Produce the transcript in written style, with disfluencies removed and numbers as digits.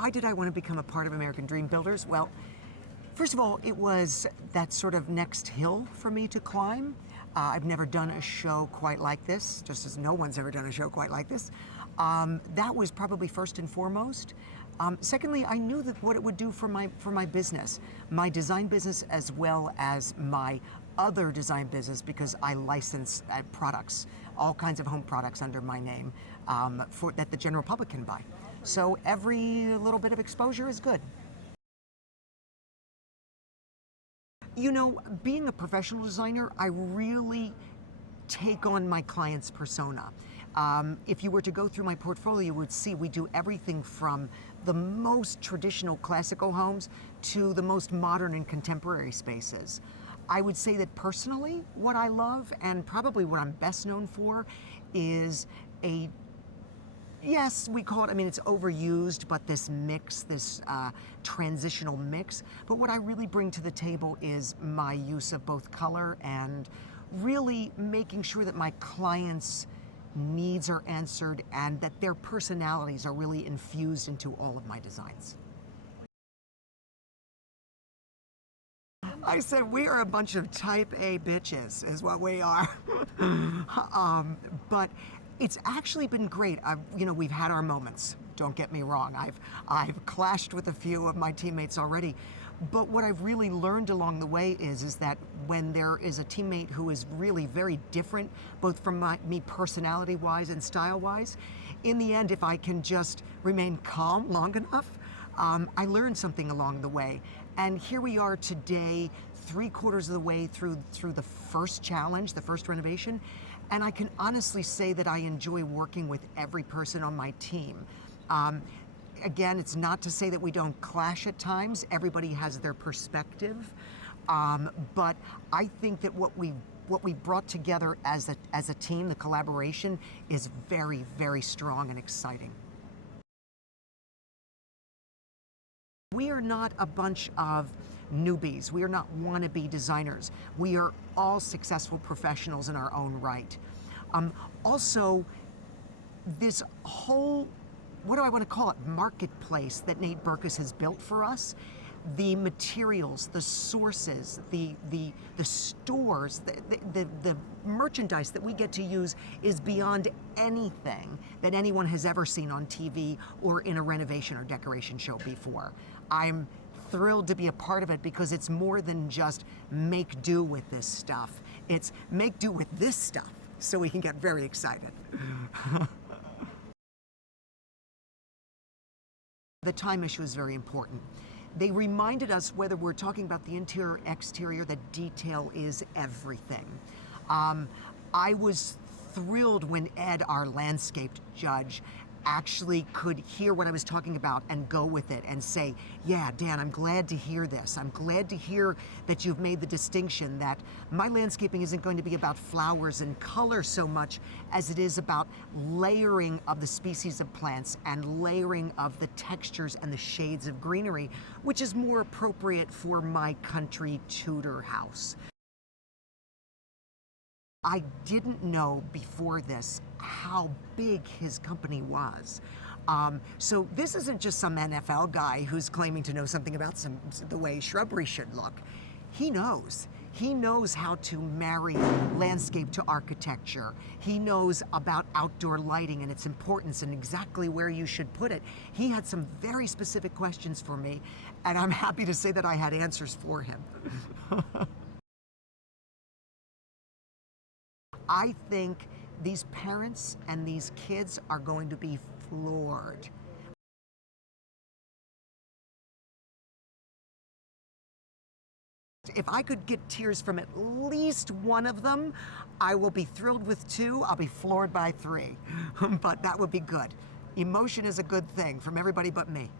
Why did I want to become a part of American Dream Builders? Well, first of all, it was that sort of next hill for me to climb. I've never done a show quite like this, just as no one's ever done a show quite like this. That was probably first and foremost. Secondly, I knew that what it would do for my business, my design business as well as my other design business, because I license products, all kinds of home products under my name that the general public can buy. So every little bit of exposure is good. You know, being a professional designer, I really take on my client's persona. If you were to go through my portfolio, you would see we do everything from the most traditional classical homes to the most modern and contemporary spaces. I would say that personally, what I love and probably what I'm best known for is yes, we call it, I mean, it's overused, but this mix, this transitional mix. But what I really bring to the table is my use of both color and really making sure that my clients' needs are answered and that their personalities are really infused into all of my designs. I said, we are a bunch of type A bitches, is what we are. But it's actually been great. You know, we've had our moments. Don't get me wrong. I've clashed with a few of my teammates already. But what I've really learned along the way is that when there is a teammate who is really very different, both from me personality-wise and style-wise, in the end, if I can just remain calm long enough, I learned something along the way. And here we are today, 3/4 of the way through the first challenge, the first renovation. And I can honestly say that I enjoy working with every person on my team. Again, it's not to say that we don't clash at times. Everybody has their perspective. But I think that what we brought together as a team, the collaboration, is very, very strong and exciting. We are not a bunch of newbies. We are not wannabe designers. We are all successful professionals in our own right. Also, this whole, what do I want to call it, marketplace that Nate Berkus has built for us, the materials, the sources, the stores, the merchandise that we get to use is beyond anything that anyone has ever seen on TV or in a renovation or decoration show before. I'm thrilled to be a part of it because it's more than just make do with this stuff. It's make do with this stuff so we can get very excited. The time issue is very important. They reminded us, whether we're talking about the interior or exterior, that detail is everything. I was thrilled when Ed, our landscape judge, actually could hear what I was talking about and go with it and say, yeah, Dan, I'm glad to hear this. I'm glad to hear that you've made the distinction that my landscaping isn't going to be about flowers and color so much as it is about layering of the species of plants and layering of the textures and the shades of greenery, which is more appropriate for my country Tudor house. I didn't know before this how big his company was. So this isn't just some NFL guy who's claiming to know something about the way shrubbery should look. He knows. He knows how to marry landscape to architecture. He knows about outdoor lighting and its importance and exactly where you should put it. He had some very specific questions for me, and I'm happy to say that I had answers for him. I think these parents and these kids are going to be floored. If I could get tears from at least one of them, I will be thrilled with 2. I'll be floored by 3. But that would be good. Emotion is a good thing from everybody but me.